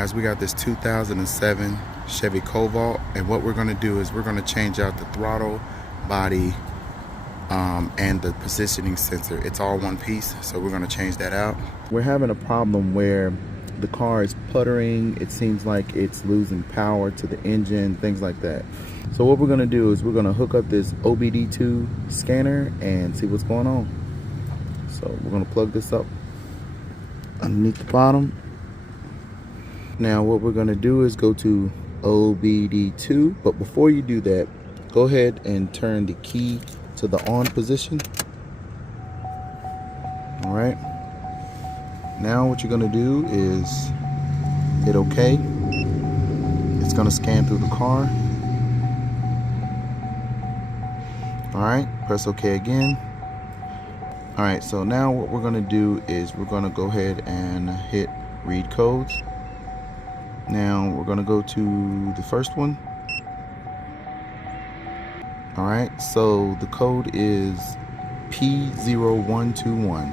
guys, we got this 2007 Chevy Cobalt, and what we're going to do is we're going to change out the throttle, body, and the positioning sensor. It's all one piece, so we're going to change that out. We're having a problem where the car is puttering. It seems like it's losing power to the engine, things like that. So what we're going to do is we're going to hook up this OBD2 scanner and see what's going on. So we're going to plug this up underneath the bottom. Now what we're going to do is go to OBD2, but before you do that, go ahead and turn the key to the on position. All right, now what you're going to do is hit OK. It's going to scan through the car. All right, press OK again. All right, so now what we're going to do is we're going to go ahead and hit read codes. Now we're going to go to the first one. All right, so the code is P0121.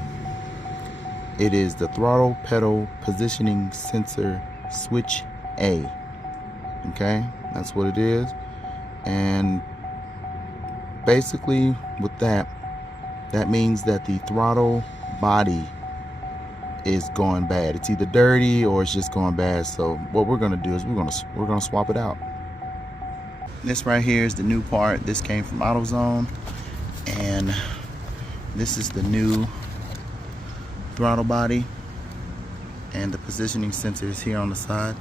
It is the throttle pedal positioning sensor switch A. Okay, that's what it is. And basically with that means that the throttle body is going bad. It's either dirty or it's just going bad. So what we're going to do is we're gonna swap it out. This right here is the new part. This came from AutoZone, and this is the new throttle body, and the positioning sensor is here on the side.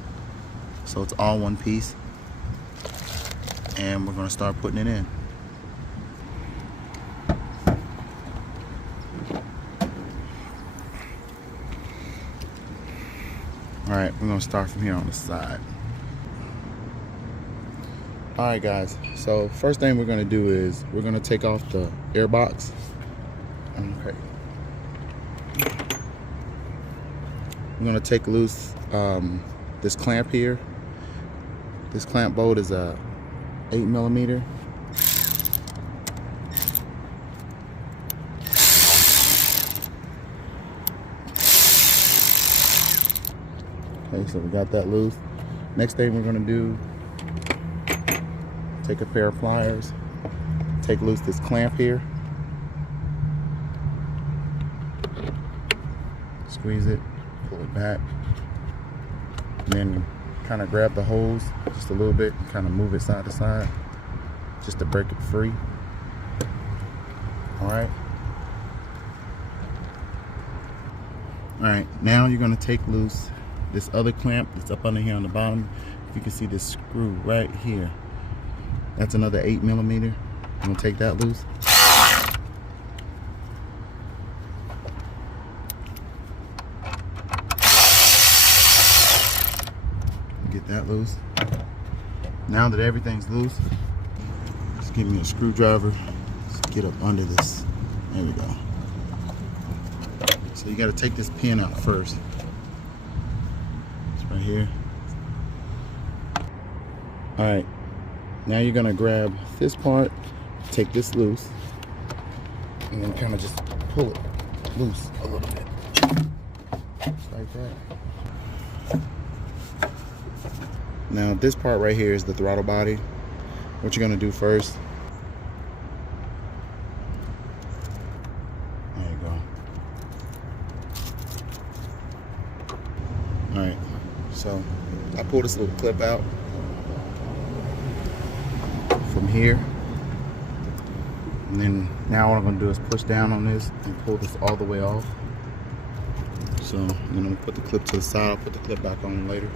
So it's all one piece, and we're going to start putting it in. Alright, we're going to start from here on the side. Alright guys, so first thing we're going to do is we're going to take off the air box. Okay. I'm going to take loose this clamp here. This clamp bolt is a 8mm. Okay, so we got that loose. Next thing we're going to do, take a pair of pliers, take loose this clamp here, squeeze it, pull it back, and then kind of grab the hose just a little bit and kind of move it side to side just to break it free. Alright, now you're going to take loose this other clamp that's up under here on the bottom. If you can see this screw right here, that's another 8mm. I'm gonna take that loose. Get that loose. Now that everything's loose, just give me a screwdriver. Let's get up under this. There we go. So you got to take this pin out first. It's right here. All right. Now you're gonna grab this part, take this loose, and then kind of just pull it loose a little bit. Just like that. Now this part right here is the throttle body. What you're gonna do first, there you go. Alright, so I pull this little clip out from here, and then now what I'm going to do is push down on this and pull this all the way off. So then I'm going to put the clip to the side. I'll put the clip back on later.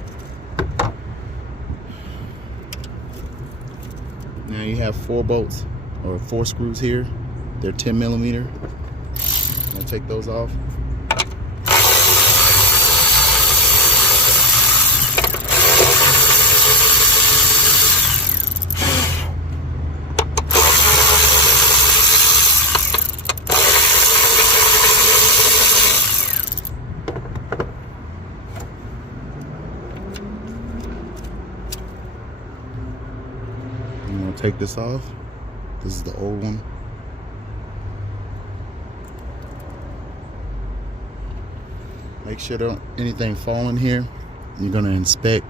Now you have 4 bolts or 4 screws here. They're 10mm. I'm going to take those off. Take this off. This is the old one. Make sure don't anything fall in here. you're going to inspect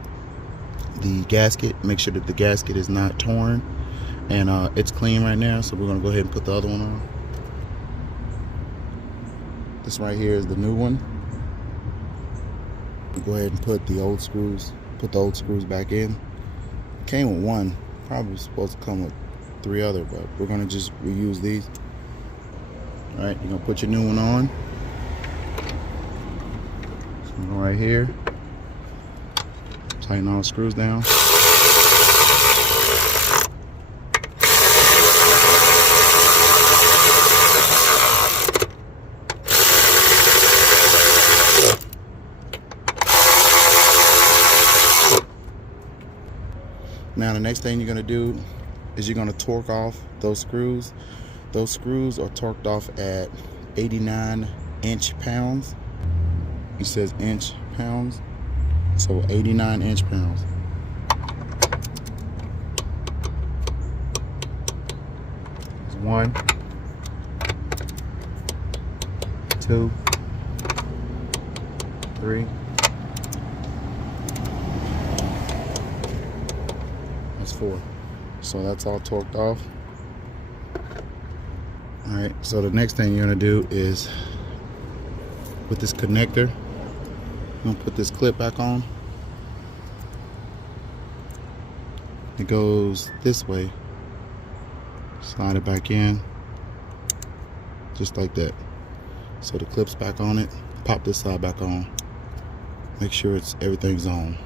the gasket, make sure that the gasket is not torn, and it's clean right now. So we're going to go ahead and put the other one on. This right here is the new one. Go ahead and put the old screws back in. Came with one, probably supposed to come with 3 other, but we're going to just reuse these. All right, you're going to put your new one on. So go right here, tighten all the screws down. Now the next thing you're gonna do is you're gonna torque off those screws. Those screws are torqued off at 89 inch-pounds. It says inch-pounds, so 89 inch-pounds. There's 1, 2, 3. That's 4. So that's all torqued off. All right, so the next thing you're gonna do is with this connector, I'm gonna put this clip back on. It goes this way. Slide it back in, just like that. So the clip's back on it. Pop this side back on. Make sure everything's on.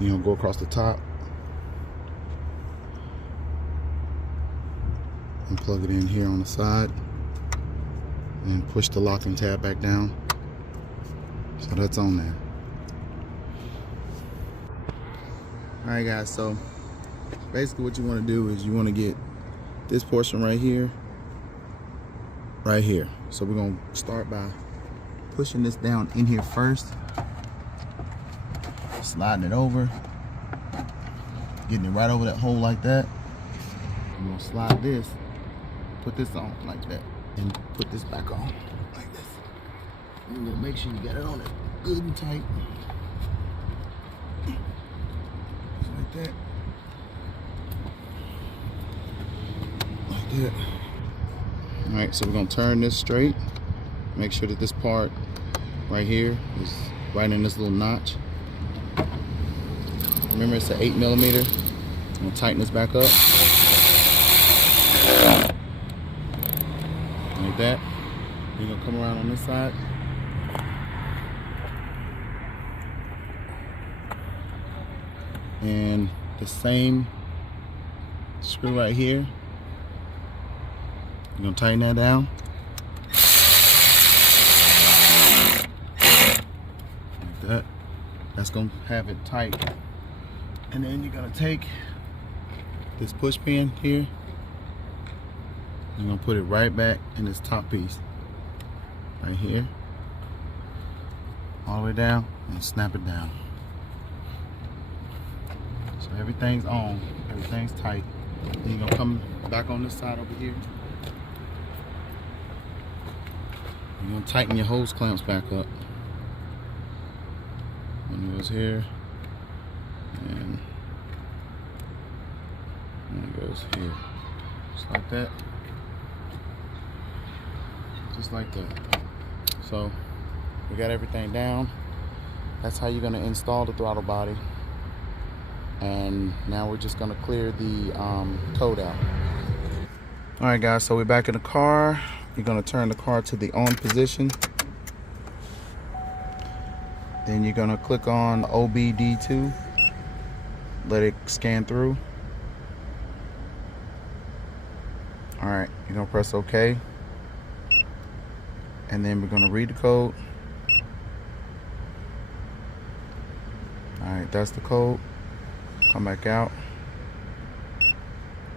You're gonna go across the top and plug it in here on the side and push the locking tab back down. So that's on there. Alright guys, so basically what you want to do is you want to get this portion right here. So we're going to start by pushing this down in here first, sliding it over, getting it right over that hole like that. We're going to slide this, put this on like that, and put this back on like this. And you're going to make sure you got it on it good and tight. Just like that. Like that. Alright, so we're going to turn this straight. Make sure that this part right here is right in this little notch. Remember, it's an 8mm. I'm going to tighten this back up. Like that. You're going to come around on this side. And the same screw right here. You're going to tighten that down. Like that. That's going to have it tight. And then you're going to take this push pin here. You're going to put it right back in this top piece. Right here. All the way down and snap it down. So everything's on. Everything's tight. Then you're going to come back on this side over here. You're going to tighten your hose clamps back up. One goes here, and one goes here. Just like that. Just like that. So, we got everything down. That's how you're going to install the throttle body. And now we're just going to clear the code out. Alright guys, so we're back in the car. You're going to turn the car to the on position. Then you're going to click on OBD2. Let it scan through. Alright, you're going to press OK. And then we're going to read the code. Alright, that's the code. Come back out.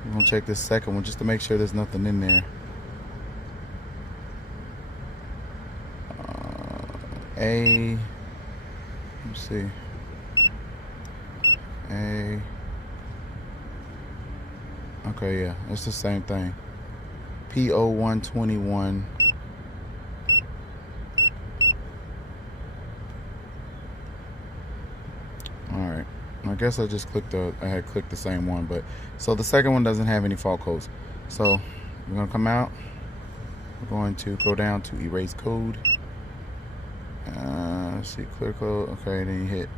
We're going to check this second one just to make sure there's nothing in there. Let's see. Okay, yeah, it's the same thing. P0121. guess I just clicked I had clicked the same one, but so the second one doesn't have any fault codes. So we're gonna come out. We're going to go down to erase code. Let's see, clear code. Okay, then you hit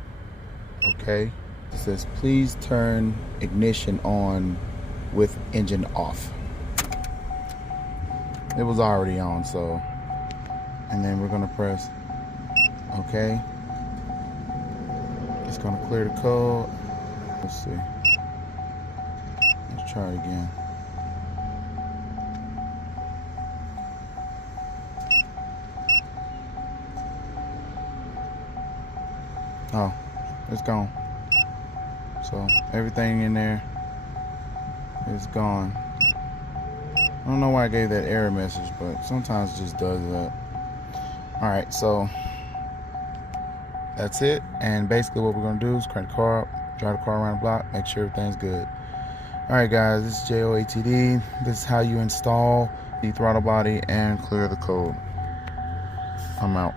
OK. It says please turn ignition on with engine off. It was already on, so, and then we're gonna press OK. It's gonna clear the code. Let's see. Let's try it again. Oh, it's gone. So everything in there is gone. I don't know why I gave that error message, but sometimes it just does that. Alright, so that's it. And basically what we're going to do is crank the car up, drive the car around the block, make sure everything's good. Alright guys, this is JOATD. This is how you install the throttle body and clear the code. I'm out.